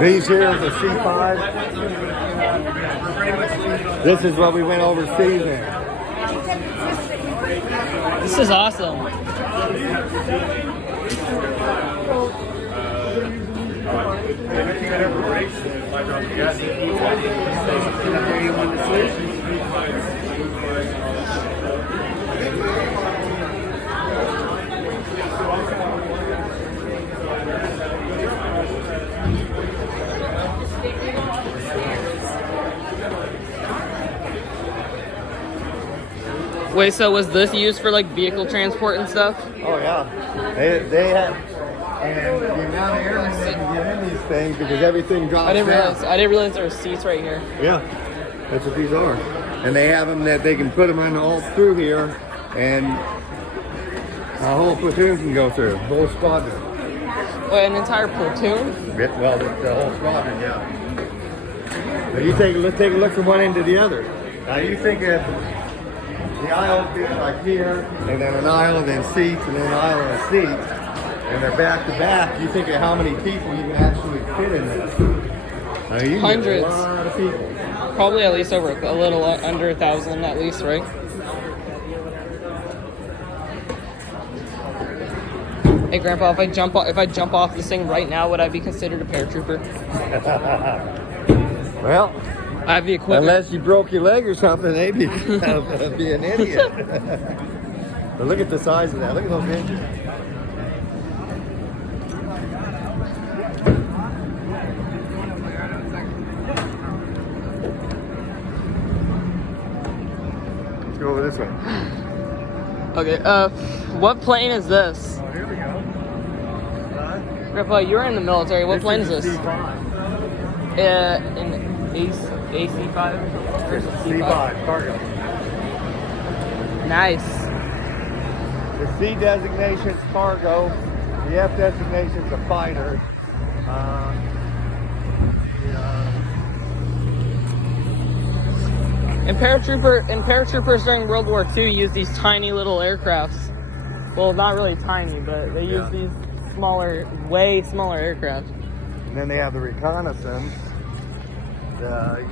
These here are the C-5. This is what we went overseas in. This is awesome. Wait, so was this used for like vehicle transport and stuff? Oh yeah, they had, and the amount of airmen that can get in these things because everything drops I didn't down. realize there were seats right here. Yeah, that's what these are, and they have them that they can put them in all through here, and a whole platoon can go through, the whole squadron. Wait, an entire platoon? Well, the whole squadron, yeah. But let's take a look from one end to the other. Now you think of the aisle being like here, and then an aisle, and then seats, and then an aisle and a seat, and they're back to back. You think of how many people you can actually fit in this. Now, you Hundreds. Get a lot of people. Probably at least over a little under 1,000 at least, right? Hey, Grandpa, if I jump off this thing right now, would I be considered a paratrooper? Well, I have the equipment. unless you broke your leg or something, maybe you'd be an idiot. But look at the size of that. Look at those engines. Let's go over this way. Okay, what plane is this? Oh, here we go. Grandpa, you were in the military. What plane is this? C-5. An AC-5? Or C-5 cargo. Nice. The C designation's cargo. The F designation's a fighter. And paratroopers during World War II used these tiny little aircrafts. Well, not really tiny, but they used these way smaller aircraft. And then they have the reconnaissance. The